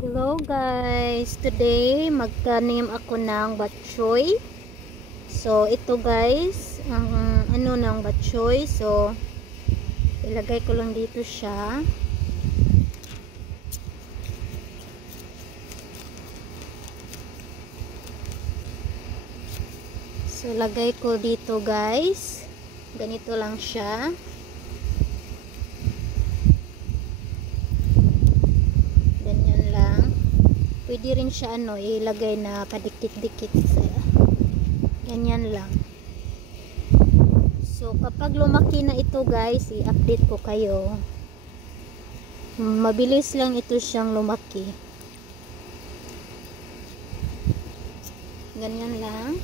Hello guys, today magtanim ako ng batchoy. So ito guys, ang ano ng batchoy. So ilagay ko lang dito siya. So lagay ko dito guys. Ganito lang siya. Pwede rin siya ilagay na padikit-dikit sa ganyan lang. So kapag lumaki na ito guys, i-update ko kayo. Mabilis lang ito siyang lumaki. Ganyan lang.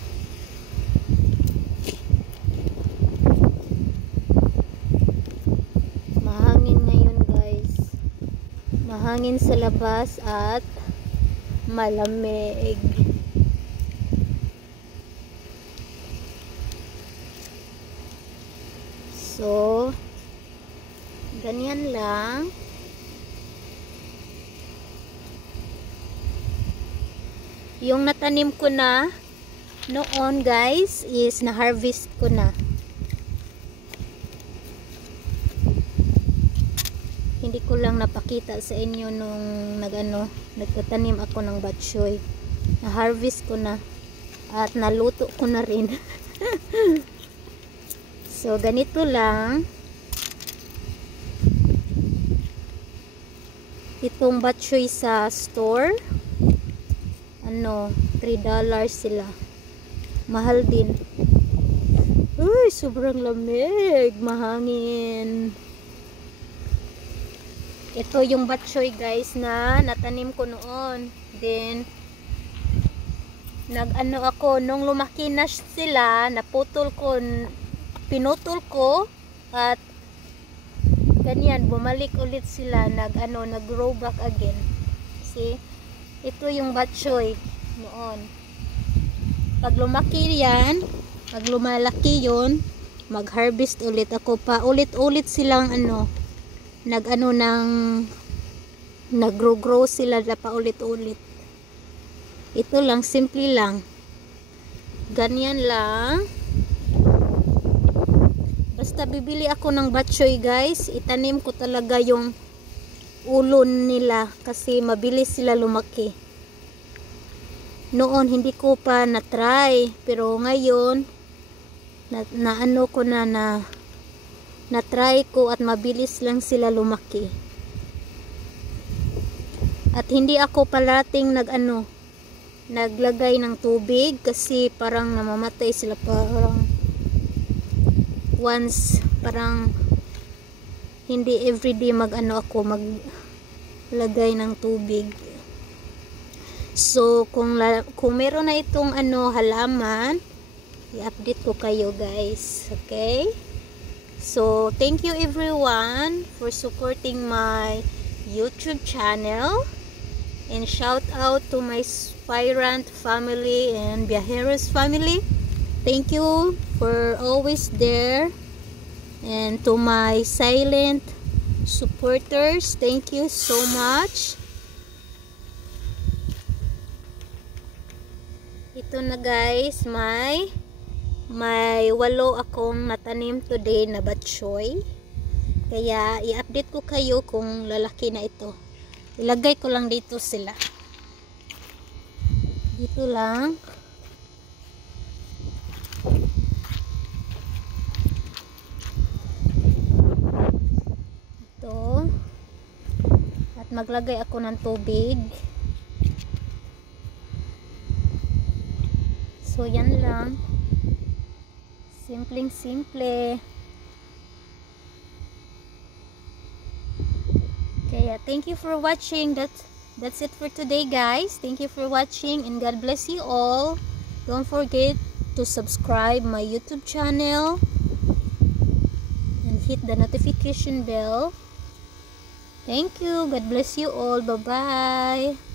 Mahangin ngayon guys. Mahangin sa labas at malamig. So ganyan lang. Yung natanim ko na noon guys is na-harvest ko na. Hindi ko lang napakita sa inyo nung nagtatanim ako ng batchoy. Na-harvest ko na at naluto ko na rin. So ganito lang. Itong batchoy sa store, $3 sila. Mahal din. Uy, sobrang lamig, mahangin. Ito yung batchoy guys na natanim ko noon. Then ako nung lumaki na sila, pinutol ko at ganyan bumalik ulit sila, nag-grow back again. See? Ito yung batchoy noon. Pag lumaki yan, pag lumalaki yun, mag-harvest ulit ako pa. Ulit-ulit silang nag-grow sila na paulit-ulit. Ito lang, simple lang. Ganyan lang. Basta bibili ako ng batchoy guys, itanim ko talaga yung ulo nila kasi mabilis sila lumaki. Noon hindi ko pa na-try, pero ngayon na-try ko at mabilis lang sila lumaki. At hindi ako parating naglagay ng tubig kasi parang namamatay sila, parang once, parang hindi everyday ako maglagay ng tubig. So kung meron na itong halaman, i-update ko kayo guys. Okay? So, thank you everyone for supporting my YouTube channel. And shout out to my Spirant family and Viajeros family. Thank you for always there. And to my silent supporters, thank you so much. Ito na guys, may 8 akong natanim today na batchoy. Kaya i-update ko kayo kung lalaki na ito. Ilagay ko lang dito sila. Dito lang. Ito. At maglagay ako ng tubig. So yan lang. Simpleng simple. Kaya thank you for watching. That's it for today guys. Thank you for watching and God bless you all. Don't forget to subscribe my YouTube channel and hit the notification bell. Thank you. God bless you all. Bye bye.